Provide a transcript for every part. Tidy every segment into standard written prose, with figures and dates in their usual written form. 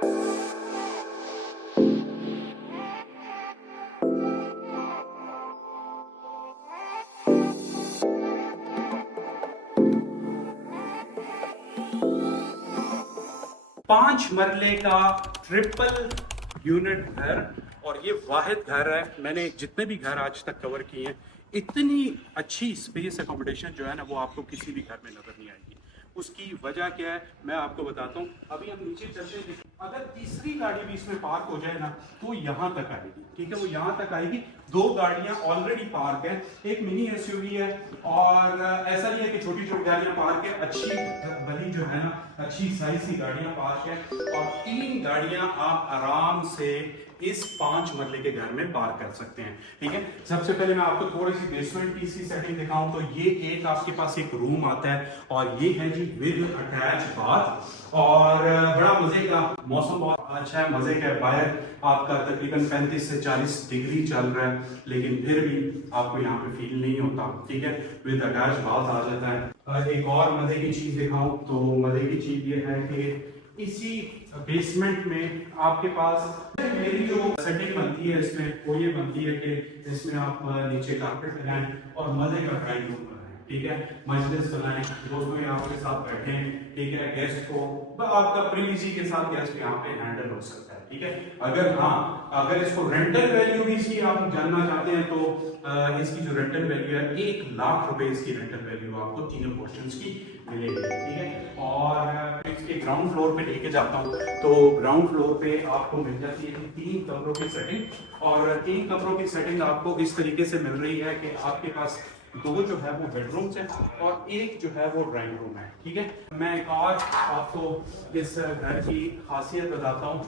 पांच मरले का ट्रिपल यूनिट घर, और ये वाहिद घर है। मैंने जितने भी घर आज तक कवर किए हैं, इतनी अच्छी स्पेस अकोमोडेशन जो है ना, वो आपको किसी भी घर में नजर नहीं आएगी। उसकी वजह क्या है मैं आपको बताता हूँ। अभी हम नीचे चलते हैं, अगर तीसरी गाड़ी भी इसमें पार्क हो जाए ना तो यहाँ तक आएगी, ठीक है, वो यहाँ तक आएगी। दो गाड़ियाँ ऑलरेडी पार्क है, एक मिनी एसयूवी है, और ऐसा नहीं है कि छोटी छोटी गाड़ियाँ पार्क है, अच्छी बड़ी जो है ना अच्छी साइज की गाड़ियाँ पार्क है, और तीन गाड़ियाँ आप आराम से इस 5 मरले के घर में पार्क कर सकते हैं, ठीक है। सबसे पहले मैं आपको थोड़ी सी बेसमेंट की सी सेटिंग दिखाऊं तो ये एक आपके पास एक रूम आता है, और ये है जी विद अटैच बाथ, और बड़ा मजे का मौसम बहुत अच्छा है, मजे का। बाहर आपका तकरीबन 35 से 40 डिग्री चल रहा है, लेकिन फिर भी आपको यहाँ पे फील नहीं होता, ठीक है। विद अटैच बाथ आ जाता है। एक और मजे की चीज दिखाऊं तो मजे की चीज ये है कि इसी बेसमेंट में आपके पास मेरी जो सेटिंग बनती है इसमें वो ये बनती है कि इसमें आप नीचे कारपेट लगाएं और मजे का ड्राइंग रूम बनाएं, ठीक है। मजलिस बनाएं, दोस्तों यहाँ आपके साथ बैठे, ठीक है। गेस्ट को आपका प्रिविलेज के साथ गेस्ट यहाँ पे हैंडल हो सकता है, ठीक है। अगर इसको रेंटल वैल्यू भी इसकी आप जानना चाहते हैं तो इसकी जो रेंटल वैल्यू है 1 लाख रुपए इसकी रेंटल वैल्यू आपको तीनों पोर्शंस की मिलेगी, ठीक है। और इसके ग्राउंड फ्लोर पे लेके जाता हूँ तो ग्राउंड फ्लोर पे आपको मिल जाती है 3 कमरों की सेटिंग, और 3 कमरों की सेटिंग आपको इस तरीके से मिल रही है कि आपके पास 2 जो है वो बेडरूम्स हैं और एक जो है वो ड्राइंग रूम है, ठीक है। मैं एक और आपको इस घर की खासियत बताता हूँ,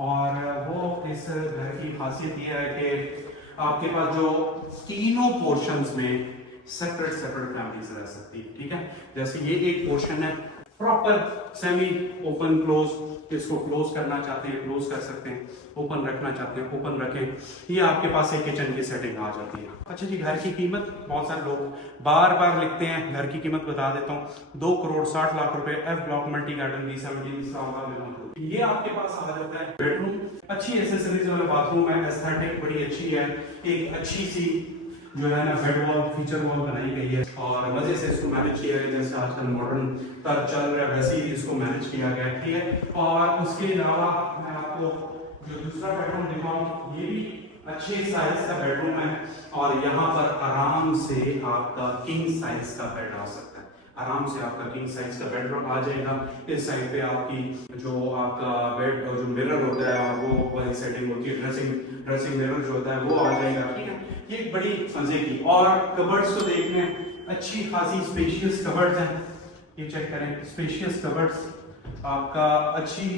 और वो इस घर की खासियत ये है कि आपके पास जो तीनों पोर्शंस में सेपरेट फैमिलीज रह सकती है, ठीक है। जैसे ये एक पोर्शन है प्रॉपर सेमी ओपन क्लोज, इसको क्लोज करना चाहते हैं क्लोज कर सकते हैं, ओपन रखना चाहते हैं ओपन रखें। ये आपके पास एक किचन की सेटिंग आ जाती है। अच्छा जी, घर की कीमत बहुत सारे लोग बार बार लिखते हैं, घर की कीमत बता देता हूँ, 2 करोड़ 60 लाख रुपए, F block multi garden B17। ये आपके पास आ जाता है बेडरूम, अच्छी एसेसरीज वाला बाथरूम है, एस्थेटिक बड़ी अच्छी है, एक अच्छी सी जो है ना बेड वॉल फीचर वॉल बनाई गई है, और मजे से इसको मैनेज किया गया, जैसे आजकल मॉडर्न तक चल रहा है वैसे ही इसको मैनेज किया गया, ठीक है। और उसके अलावा मैं आपको जो दूसरा बेडरूम दिखाऊं, ये भी अच्छे साइज का बेडरूम है, और यहाँ पर आराम से आपका किंग साइज का बेड आ सकता है, आराम से आपका किंग साइज का बेडरूम आ जाएगा। इस साइड पे आपकी जो आपका बेड जो मिरर होता है वो वाली सेटिंग होती है, ड्रेसिंग मिरर जो होता है वो आ जाएगा, ठीक है। ये बड़ी मजे की, और कबर्ड्स तो देखने अच्छी खासी स्पेशियस कबर्ड्स हैं, ये चेक करें, स्पेशियस कबर्ड्स आपका अच्छी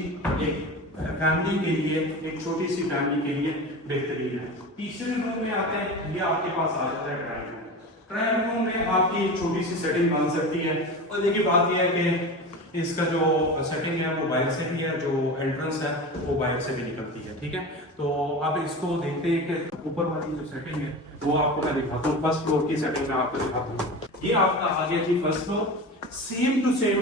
एक फैमिली के लिए, एक छोटी सी फैमिली के लिए बेहतरीन है। तीसरे रूम में आते हैं, ये आपके पास आ जाता है ड्राइंग रूम। ड्राइंग रूम में आपकी एक छोटी सी सेटिंग बन सकती है, और देखिए बात यह है कि इसका जो सेटिंग है वो बाहर से भी है, जो एंट्रेंस है वो बाहर से भी निकलती है, ठीक है। तो अब इसको देखते हैं कि ऊपर वाली जो सेटिंग है वो आपको मैं दिखाता हूँ। फर्स्ट फ्लोर की सेटिंग में आपको दिखाता हूँ, ये आपका आ गया जी first floor, same to same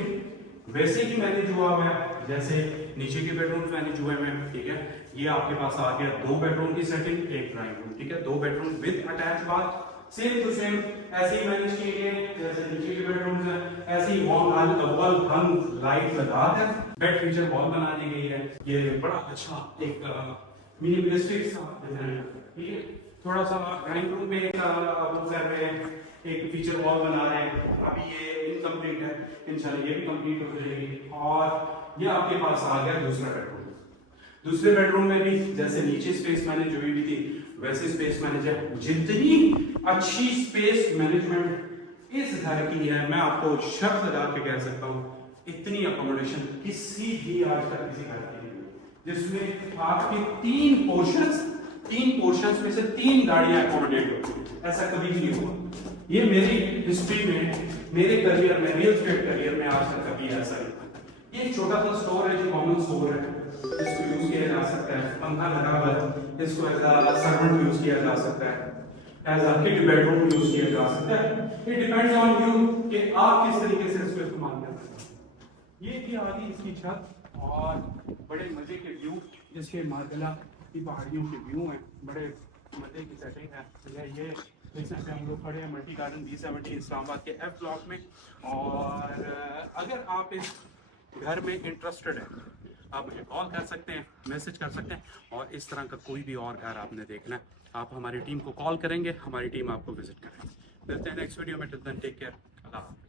वैसे ही मैनेज हुआ है जैसे नीचे के बेडरूम मैनेज हुए हैं, ठीक है। ये आपके पास आ गया 2 बेडरूम की सेटिंग, एक ड्राइंग रूम, ठीक है, 2 bedroom with attach bath, same to same ऐसे ही मैनेज किए गए जैसे नीचे के बेडरूम्स हैं, ऐसे ही वॉल हंग लाइट लगा कर बेड फीचर वॉल बना दी गई है। ये बड़ा अच्छा एक मिनिमलिस्टिक सा डिजाइन है, ठीक है। थोड़ा सा ड्राइंग रूम में वो कर रहे हैं, एक फीचर वॉल बना रहे हैं, अभी ये इनकम्प्लीट है, इंशाल्लाह ये भी कंप्लीट हो जाएगी। और ये आपके पास आ गया दूसरा बेडरूम। दूसरे बेडरूम में भी जैसे नीचे स्पेस मैनेज हुई भी थी वैसे स्पेस मैनेज है। जितनी अच्छी स्पेस मैनेजमेंट इस घर की है, मैं आपको शर्त लगा के कह सकता हूँ इतनी अकोमोडेशन किसी भी आज तक किसी घर की नहीं, जिसमें आपके 3 पोर्शंस में से 3 गाड़ियां अकोमोडेट होती है, ऐसा कभी नहीं हुआ। ये मेरी हिस्ट्री में, मेरे करियर में, रियल एस्टेट करियर में आज तक कभी ऐसा नहीं था। ये एक छोटा सा स्टोर है जो कॉमन स्टोर है, इसको यूज किया जा सकता है, पंखा लगा हुआ है, इसको एज अ सर्वेंट यूज किया जा सकता है, as a kid bedroom use किया जा सकता है। इट डिपेंड्स ऑन यू कि आप किस तरीके से इसको इस्तेमाल करते हैं। ये थी आगे इसकी छत, और बड़े मजे के व्यू जिसके मार्गला की पहाड़ियों के व्यू हैं, बड़े मजे की सेटिंग है। ये देख सकते हैं हम लोग खड़े हैं मल्टी गार्डन B70 इस्लामाबाद के F ब्लॉक में। और अगर आप इस घर में इंटरेस्टेड हैं, आप मुझे कॉल कर सकते हैं, मैसेज कर सकते हैं, और इस तरह का कोई भी और घर आपने देखना है, आप हमारी टीम को कॉल करेंगे, हमारी टीम आपको विजिट करेगी। मिलते हैं नेक्स्ट वीडियो में, टिल देन टेक केयर, अल्लाह हाफ़िज़।